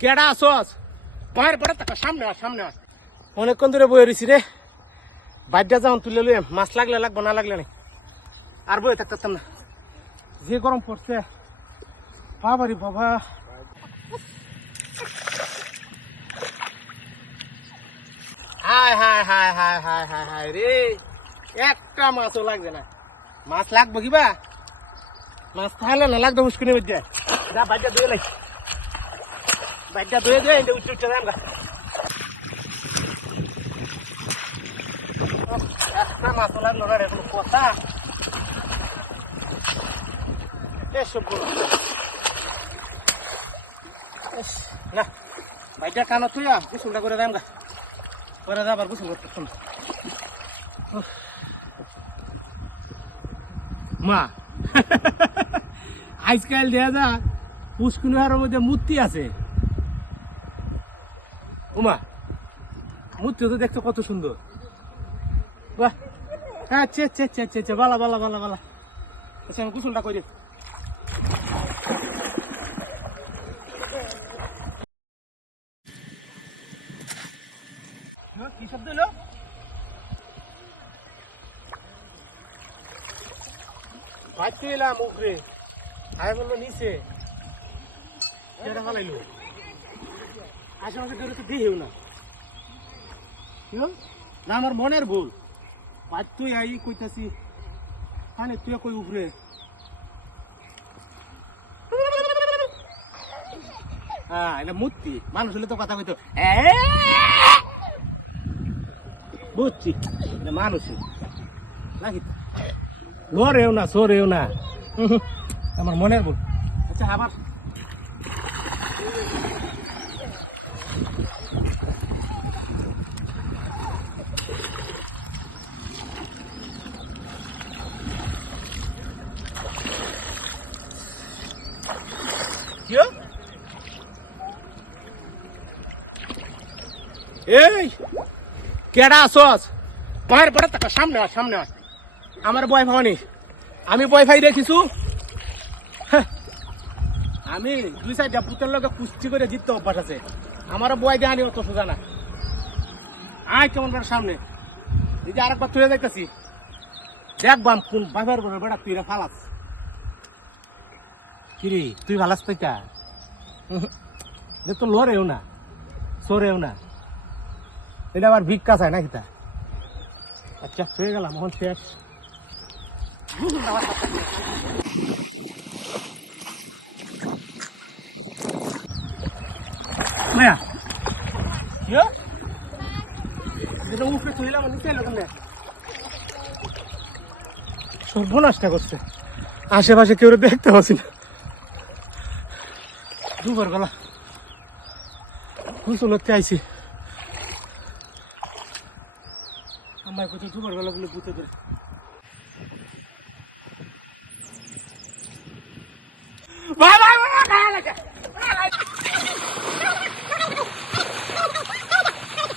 কেডা আসস বাইরে পড়ে টাকা সামনে আস সামনে আস অনেকক্ষণ ধরে বয়ে রয়েছি রে বাইরটা যাও তুলে লুয়ে মাছ লাগলে লাগবো না লাগলে নেই আর বয়ে থাকতাম না যে গরম পড়ছে বাবারি বাবা হায় হায় হায় হায় হায় হায় হায় রে একটা মাছও লাগবে না মাছ লাগবো কিবা মাছ তাহলে না লাগবে মুশকিল মধ্যে যা বাইরটা ধুয়ে লাই বাইরটা ধুয়ে দে উঠে উঠে যাম গা একটা মাছও লাগলো না রে কোনো কথা এসব না বাইরটা কানো তুই গোসলটা করে যাম গা পরে যাবার গোসল করতে মা আজকাল দেখা যা পুষ্কুনিহারের মধ্যে মূর্তি আছে উমা মূর্তি তো দেখছো কত সুন্দর বাহ আচ্ছা আচ্ছা আচ্ছা আচ্ছা আচ্ছা বালা বালা বালা বালা আচ্ছা আমি গোসলটা করি কি শব্দ হলো বাচ্চা এলাম উপরে আয় বললো নিচে কেটে ফেলাইলো আশেপাশে কেউ তো দিয়েও না না আমার মনের ভুল পাঁচ তুই আই কইতাছি মানে তুই কই উপরে হ্যাঁ এটা মূর্তি মানুষ হলে তো কথা কইতো বুঝছি মানুষই নাকি লড়েও না সরেও না আমার মনের ভুল আচ্ছা আবার এই কেডা আসস বাইরে পড়ে টাকা সামনে আস সামনে আস আমার বয় ভাবানি আমি বয় ভাই রেখিছু আমি দুই সাইড পুতের লোকে কুস্তি করে জিততে অভ্যাস আছে আমারও বয় দেহানি অত সোজা না আয় কেমন বেড়া সামনে এই যে আরেকবার তুলে দেখতেছি দেখবাম কোন বাবার ঘরে বেড়া তুই ফালাস কিরে তুই ফালাস পেটা তো লড়েও না সরেও না এটা আবার ভিক্ষা চায় নাকি তা আচ্ছা হয়ে গেলাম এখন শেষ সর্বনাশটা করছে আশেপাশে কেউ দেখতে পাচ্ছি না দুবার গলা চলতে আইছি আমার কোথাও দুবার গলা বলে বুঝতে ধরে